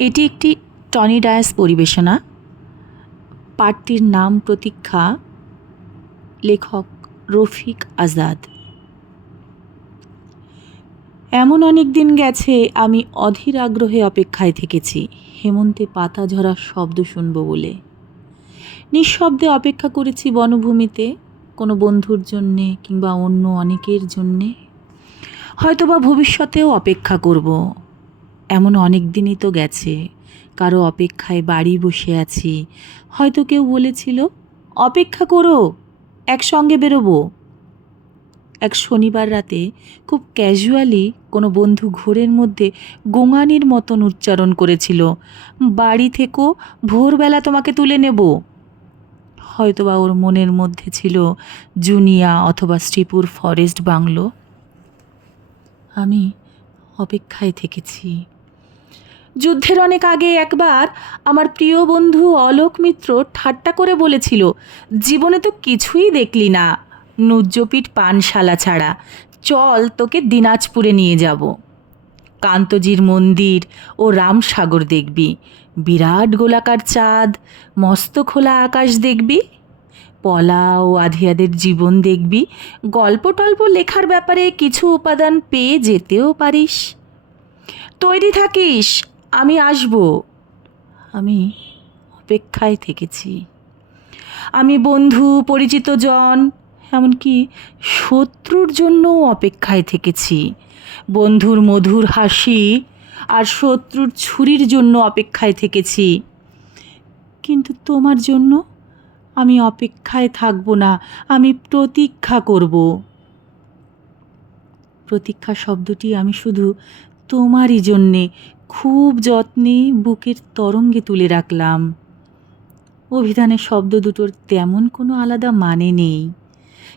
এটি একটি Tony Dias পরিবেশনা। পাঠটির নাম প্রতীক্ষা, লেখক রফিক আজাদ। এমন অনেক দিন গেছে আমি অধীর আগ্রহে অপেক্ষায় থেকেছি হেমন্তে পাতা ঝরার শব্দ শুনব বলে। নিঃশব্দে অপেক্ষা করেছি বনভূমিতে, কোনো বন্ধুর জন্যে কিংবা অন্য অনেকের জন্যে, হয়তোবা ভবিষ্যতেও অপেক্ষা করব। এমন অনেক দিনই তো গেছে, কারো অপেক্ষায় বাড়ি বসে আছি। হয়তো কেউ বলেছিল অপেক্ষা করো, একসঙ্গে বেরোবো। এক শনিবার রাতে খুব ক্যাজুয়ালি কোনো বন্ধু ঘোরের মধ্যে গোঙানির মতন উচ্চারণ করেছিল, বাড়ি থেকো, ভোরবেলা তোমাকে তুলে নেব। হয়তোবা ওর মনের মধ্যে ছিল জুনিয়া অথবা শ্রীপুর ফরেস্ট বাংলো। আমি অপেক্ষায় থেকেছি। যুদ্ধের অনেক আগে একবার আমার প্রিয় বন্ধু অলোক মিত্র ঠাট্টা করে বলেছিল, জীবনে তো কিছুই দেখলি না নুজ্জপিঠ পানশালা ছাড়া, চল তোকে দিনাজপুরে নিয়ে যাব। কান্তজির মন্দির ও রামসাগর দেখবি, বিরাট গোলাকার চাঁদ, মস্ত খোলা আকাশ দেখবি, পলা ও আধিয়াদের জীবন দেখবি, গল্প টল্প লেখার ব্যাপারে কিছু উপাদান পেয়ে যেতেও পারিস। তৈরি থাকিস, আমি আসব। আমি অপেক্ষায় থেকেছি। আমি বন্ধু, পরিচিত জন, এমনকি শত্রুর জন্যও অপেক্ষায় থেকেছি। বন্ধুর মধুর হাসি আর শত্রুর ছুরির জন্য অপেক্ষায় থেকেছি। কিন্তু তোমার জন্য আমি অপেক্ষায় থাকব না, আমি প্রতীক্ষা করব। প্রতীক্ষা শব্দটি আমি শুধু তোমারই জন্যে খুব যত্নে বুকের তরঙ্গে তুলে রাখলাম। অভিধানের শব্দ দুটোর তেমন কোনো আলাদা মানে নেই,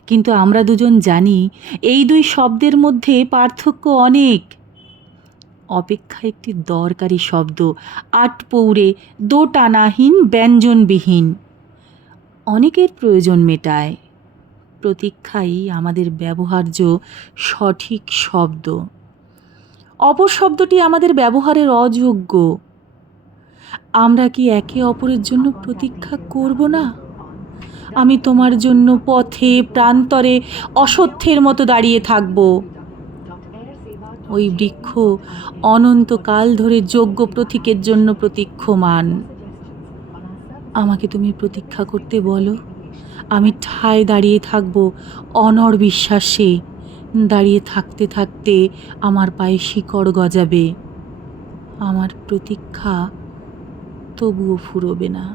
কিন্তু আমরা দুজন জানি এই দুই শব্দের মধ্যে পার্থক্য অনেক। অপেক্ষা একটি দরকারি শব্দ, আটপৌরে, দোটানাহীন, ব্যঞ্জনবিহীন, অনেকের প্রয়োজন মেটায়। প্রতীক্ষাই আমাদের ব্যবহার্য সঠিক শব্দ। অপর শব্দটি আমাদের ব্যবহারের অযোগ্য। আমরা কি একে অপরের জন্য প্রতীক্ষা করব না? আমি তোমার জন্য পথে প্রান্তরে অশ্বত্থের মতো দাঁড়িয়ে থাকব। ওই বৃক্ষ অনন্তকাল ধরে যোগ্য প্রতীকের জন্য প্রতীক্ষমান। আমাকে তুমি প্রতীক্ষা করতে বলো, আমি ঠায় দাঁড়িয়ে থাকব অনড় বিশ্বাসে। দাঁড়িয়ে থাকতে থাকতে আমার পায়ে শিকড় গজাবে। আমার প্রতীক্ষা তবুও ফুরোবে না।